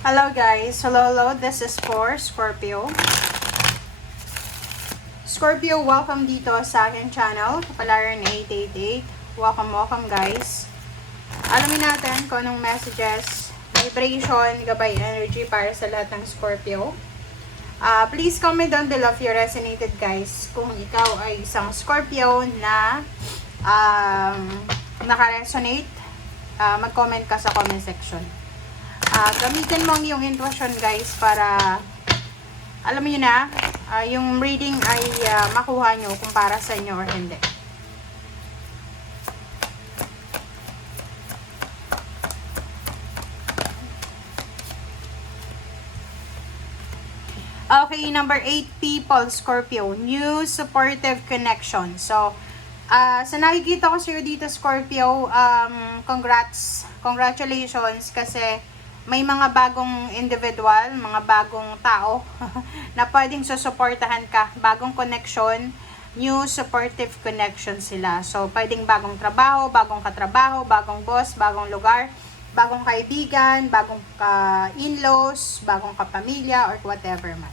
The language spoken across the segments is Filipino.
Hello guys, hello, this is for Scorpio. Scorpio, welcome dito sa aking channel, Kapalaran 888. Welcome guys. Alamin natin kung anong messages, vibration, gabay energy para sa lahat ng Scorpio. Please comment down below if you resonated guys. Kung ikaw ay isang Scorpio na naka-resonate, mag-comment ka sa comment section. Gamitin mo ang iyong intuition guys para alam niyo na yung reading ay makuha nyo kung para sa inyo or hindi. Okay, number 8 people, Scorpio, new supportive connection. So, sa nakikita ko sa'yo dito, Scorpio, congratulations kasi may mga bagong individual, mga bagong tao na pwedeng susuportahan ka, bagong connection, new supportive connection sila. So, pwedeng bagong trabaho, bagong katrabaho, bagong boss, bagong lugar, bagong kaibigan, bagong in-laws, bagong kapamilya, or whatever man.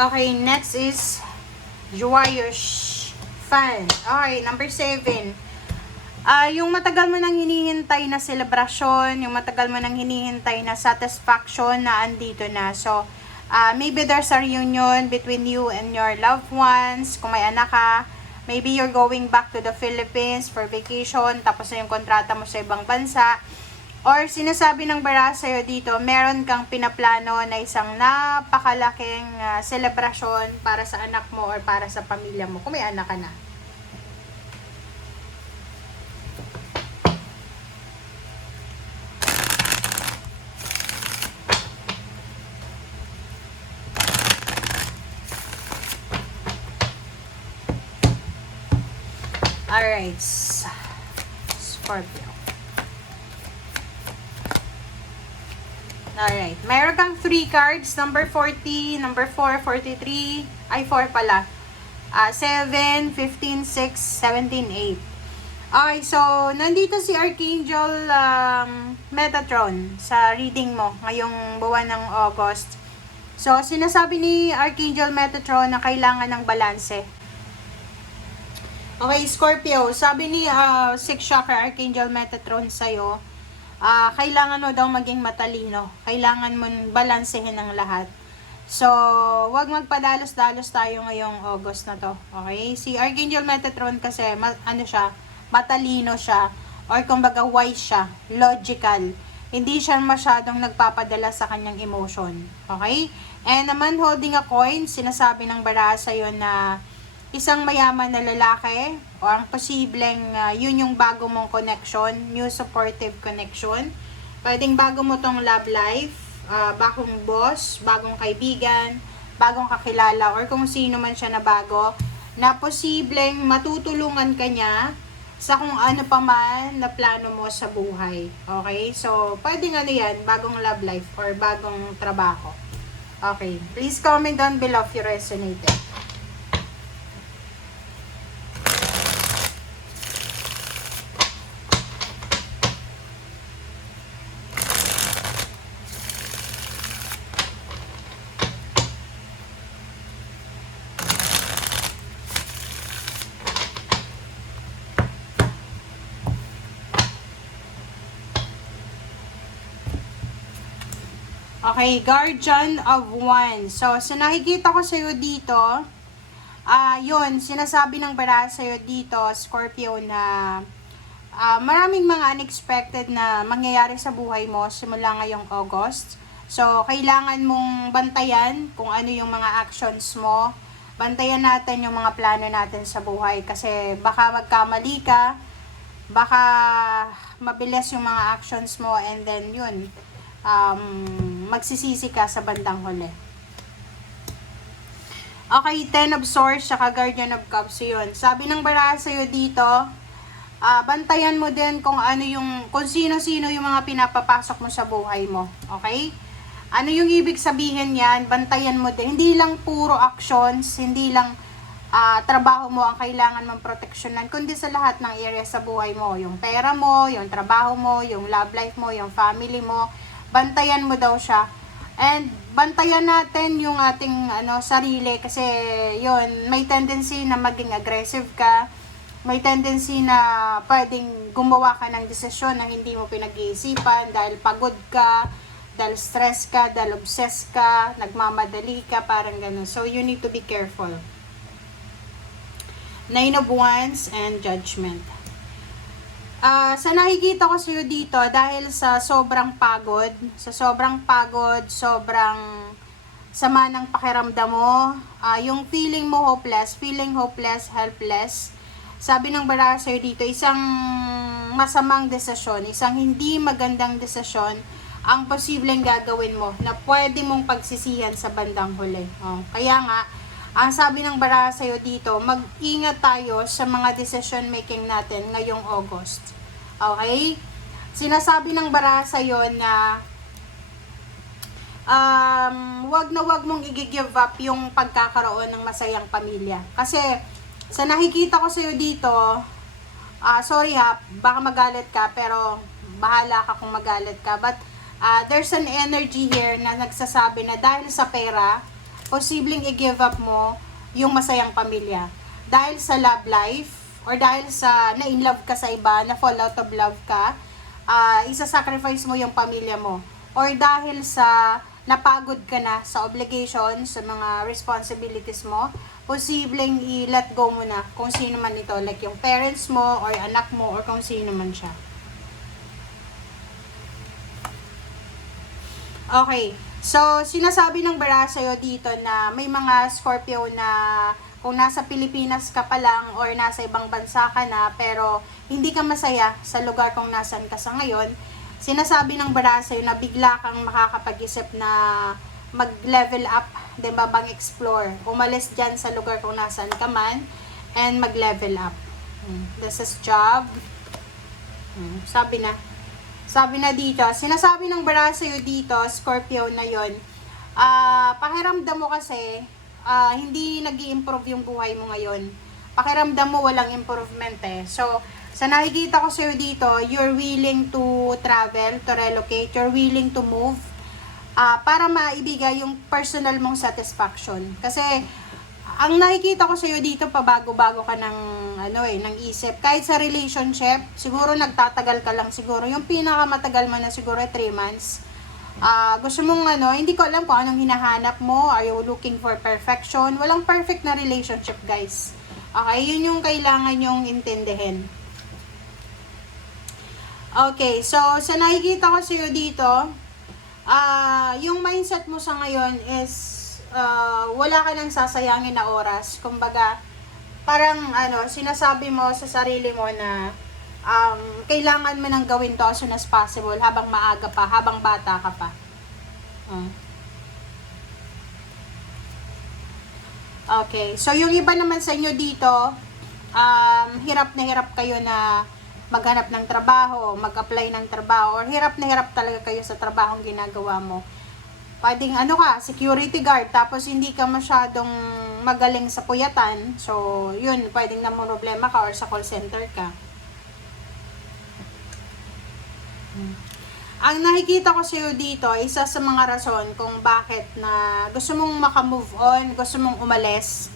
Okay, next is joyous fun. Okay, number 7. Yung matagal mo nang hinihintay na selebrasyon, yung matagal mo nang hinihintay na satisfaction na andito na. So, maybe there's a reunion between you and your loved ones. Kung may anak ka, maybe you're going back to the Philippines for vacation, tapos na yung kontrata mo sa ibang bansa. Or sinasabi ng bara sa'yo dito, meron kang pinaplano na isang napakalaking selebrasyon para sa anak mo or para sa pamilya mo, kung may anak ka na. Alright, Scorpio. Alright, mayroon kang 3 cards, number 40, number 4, 43, ay 4 pala, 7, 15, 6, 17, 8. Okay, so, nandito si Archangel Metatron sa reading mo ngayong buwan ng August. So, sinasabi ni Archangel Metatron na kailangan ng balanse. Okay, Scorpio, sabi ni 6 Chakra Archangel Metatron sa'yo, kailangan mo daw maging matalino. Kailangan mo balansehin ang lahat. So, wag magpadalos-dalos tayo ngayong August na to. Okay? Si Archangel Metatron kasi, matalino siya. Or kumbaga wise siya. Logical. Hindi siya masyadong nagpapadala sa kanyang emotion. Okay? And naman holding a coin, sinasabi ng baraha sa'yo na isang mayaman na lalaki o ang posibleng yun yung bago mong connection, new supportive connection. Pwedeng bago mo tong love life, bagong boss, bagong kaibigan, bagong kakilala, or kung sino man siya na bago, na posibleng matutulungan ka niya sa kung ano pa man na plano mo sa buhay. Okay? So, pwedeng yan, bagong love life or bagong trabaho. Okay. Please comment down below if you resonated. Okay, Guardian of One. So, nakikita ko sa'yo dito, yun, sinasabi ng bara sa'yo dito, Scorpio, na maraming mga unexpected na mangyayari sa buhay mo simula ngayong August. So, kailangan mong bantayan kung ano yung mga actions mo. Bantayan natin yung mga plano natin sa buhay kasi baka magkamali ka, baka mabilis yung mga actions mo, and then yun, magsisisi ka sa bandang huli. Okay, 10 of Swords, saka Guardian of Cups, yun. Sabi ng baraha sa'yo dito, Bantayan mo din kung ano kung sino-sino yung mga pinapapasok mo sa buhay mo. Okay? Ano yung ibig sabihin yan? Bantayan mo din. Hindi lang puro actions, hindi lang trabaho mo ang kailangan mong proteksyonan, kundi sa lahat ng area sa buhay mo. Yung pera mo, yung trabaho mo, yung love life mo, yung family mo. Bantayan mo daw siya. And bantayan natin yung ating sarili kasi yun, may tendency na maging aggressive ka. May tendency na pwedeng gumawa ka ng desisyon na hindi mo pinag-iisipan dahil pagod ka, dahil stress ka, dahil obsessed ka, nagmamadali ka, parang ganun. So, you need to be careful. Nine of Wands and Judgment. Sa nakikita ko sa'yo dito, dahil sa sobrang pagod, sobrang sama ng pakiramdam mo, yung feeling mo hopeless, helpless, sabi ng baraha sa'yo dito, isang masamang desisyon, isang hindi magandang desisyon, ang posibleng gagawin mo na pwede mong pagsisihan sa bandang huli. Kaya nga, ang sabi ng baraha sa'yo dito, mag-ingat tayo sa mga decision making natin ngayong August. Okay? Sinasabi ng baraha sa'yo na wag na wag mong i-give up yung pagkakaroon ng masayang pamilya. Kasi sa nakikita ko sa'yo dito, sorry ha, baka magalit ka, pero bahala ka kung magalit ka. But there's an energy here na nagsasabi na dahil sa pera, posibleng i-give up mo yung masayang pamilya. Dahil sa love life, or dahil sa na-in-love ka sa iba, na-fall out of love ka, isa-sacrifice mo yung pamilya mo. Or dahil sa napagod ka na sa obligations, sa mga responsibilities mo, posibleng i-let go mo na kung sino man ito, like yung parents mo, or anak mo, or kung sino man siya. Okay, so sinasabi ng baraha sa'yo dito na may mga Scorpio na kung nasa Pilipinas ka pa lang or nasa ibang bansa ka na pero hindi ka masaya sa lugar kung nasan ka sa ngayon, sinasabi ng baraha sa'yo na bigla kang makakapag-isip na mag-level up, diba, bang explore, umalis dyan sa lugar kung nasan ka man, and mag-level up. This is job. Sabi na dito, sinasabi ng baraha sa'yo dito, Scorpio na yon, pakiramdam mo kasi, hindi nag-i-improve yung buhay mo ngayon. Pakiramdam mo walang improvement eh. So, sa nakikita ko sa'yo dito, you're willing to travel, to relocate, you're willing to move, para maibigay yung personal mong satisfaction. Kasi, ang nakikita ko sa'yo dito, pabago-bago ka ng, ng isip. Kahit sa relationship, siguro nagtatagal ka lang siguro. Yung pinakamatagal mo na siguro 3 months. Gusto mong hindi ko alam kung anong hinahanap mo. Are you looking for perfection? Walang perfect na relationship, guys. Okay, yun yung kailangan yung intindihin. Okay, so sa nakikita ko sa'yo dito, yung mindset mo sa ngayon is wala ka nang sasayangin na oras. Kumbaga, parang sinasabi mo sa sarili mo na kailangan mo nang gawin to as soon as possible, habang maaga pa, habang bata ka pa. Okay, so yung iba naman sa inyo dito, hirap na hirap kayo na maghanap ng trabaho, mag-apply ng trabaho, or hirap na hirap talaga kayo sa trabahong ginagawa mo. Pwedeng security guard, tapos hindi ka masyadong magaling sa puyatan. So, yun, pwedeng na problema ka, or sa call center ka. Ang nakikita ko sa'yo dito, isa sa mga rason kung bakit na gusto mong makamove on, gusto mong umalis,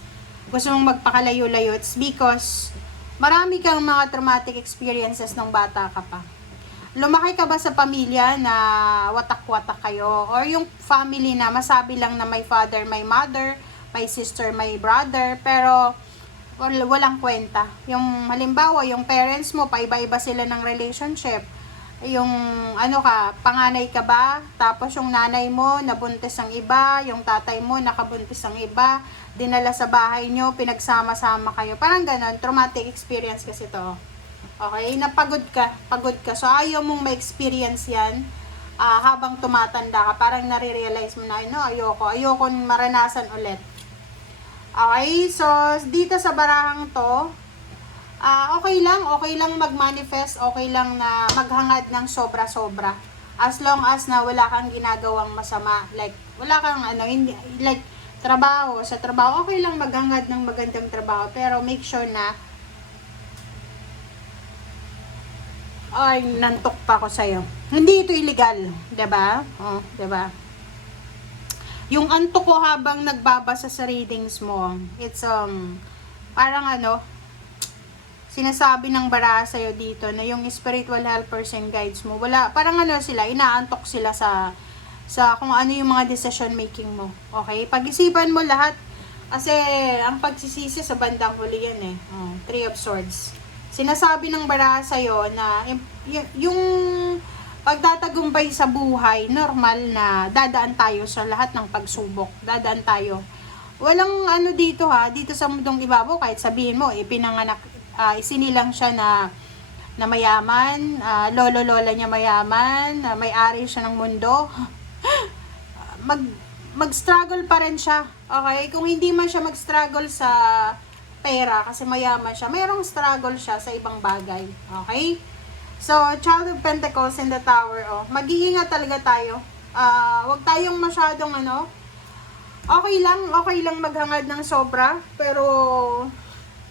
gusto mong magpakalayo-layo, it's because marami kang mga traumatic experiences nung bata ka pa. Lumaki ka ba sa pamilya na watak-watak kayo? Or yung family na masabi lang na may father, may mother, may sister, may brother, pero walang kwenta. Yung halimbawa, yung parents mo, paiba-iba sila ng relationship. Yung panganay ka ba? Tapos yung nanay mo, nabuntis ang iba, yung tatay mo, nakabuntis ang iba, dinala sa bahay nyo, pinagsama-sama kayo. Parang ganon, traumatic experience kasi to. Okay, napagod ka. So, ayaw mong ma-experience yan habang tumatanda ka. Parang nare-realize mo na, ayoko maranasan ulit. Okay, so, dito sa barahang to, Okay lang mag-manifest, okay lang na maghangad ng sobra-sobra. As long as na wala kang ginagawang masama, like wala kang hindi like sa trabaho okay lang maghangad ng magandang trabaho, pero make sure na ay nantok pa ako sa'yo. Hindi ito illegal, 'di ba? Oh, 'di ba? Yung antok ko habang nagbabasa sa readings mo, it's parang sinasabi ng baraha sa'yo dito na yung spiritual helpers and guides mo, wala, parang sila, inaantok sila sa kung ano yung mga decision making mo. Okay? Pag-isipan mo lahat, kasi ang pagsisisi sa bandang huli yan Three of Swords. Sinasabi ng baraha sa'yo na yung pagtatagumpay sa buhay, normal na dadaan tayo sa lahat ng pagsubok. Dadaan tayo. Walang dito dito sa mundong ibabaw, kahit sabihin mo, pinanganak, isinilang siya na mayaman, lolo-lola niya mayaman, may-ari siya ng mundo. Mag-struggle pa rin siya. Okay? Kung hindi man siya mag-struggle sa pera kasi mayaman siya, mayroong struggle siya sa ibang bagay. Okay? So, Child of Pentacles in the Tower, mag-iingat talaga tayo. Wag tayong masyadong okay lang maghangad ng sobra, pero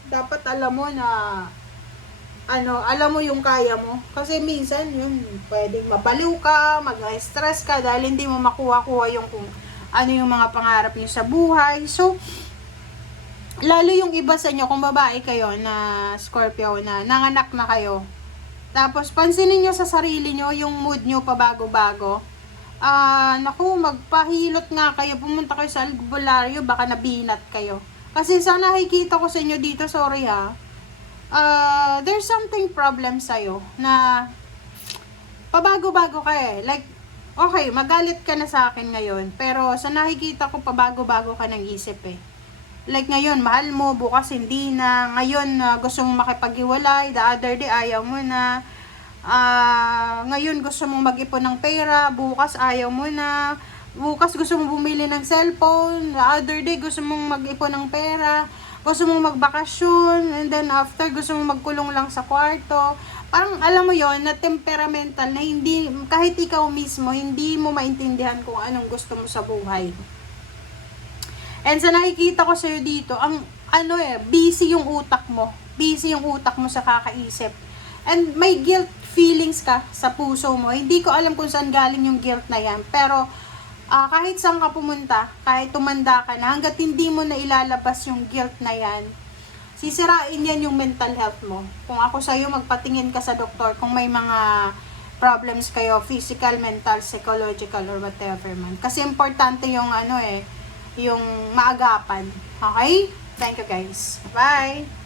dapat alam mo na alam mo yung kaya mo. Kasi minsan yun, pwedeng mabaliw ka, mag-stress ka dahil hindi mo makuha-kuha yung kung ano yung mga pangarap niyo sa buhay. So, lalo yung iba sa inyo, kung babae kayo na Scorpio, na nanganak na kayo, tapos pansinin nyo sa sarili nyo, yung mood nyo pabago-bago. Naku, magpahilot nga kayo, pumunta kayo sa albularyo, baka nabinat kayo. Kasi sa nakikita ko sa inyo dito, sorry there's something problem sa'yo na pabago-bago ka Like, okay, magalit ka na sa akin ngayon, pero sa nakikita ko, pabago-bago ka ng isip Like ngayon, mahal mo, bukas hindi na. Ngayon, gusto mong makipag-iwalay, the other day, ayaw mo na. Ngayon, gusto mong mag-ipon ng pera, bukas ayaw mo na. Bukas gusto mong bumili ng cellphone, the other day gusto mong mag-ipon ng pera, gusto mong magbakasyon, and then after gusto mong magkulong lang sa kwarto. Parang alam mo yon na temperamental, na hindi, kahit ikaw mismo, hindi mo maintindihan kung anong gusto mo sa buhay. And sa nakikita ko sa'yo dito, ang busy yung utak mo. Busy yung utak mo sa kakaisip. And may guilt feelings ka sa puso mo. Hindi ko alam kung saan galing yung guilt na yan. Pero kahit saan ka pumunta, kahit tumanda ka na, hanggat hindi mo na ilalabas yung guilt na yan, sisirain yan yung mental health mo. Kung ako sa'yo, magpatingin ka sa doktor kung may mga problems kayo, physical, mental, psychological, or whatever man. Kasi importante yung yung maagapan. Okay? Thank you guys. Bye!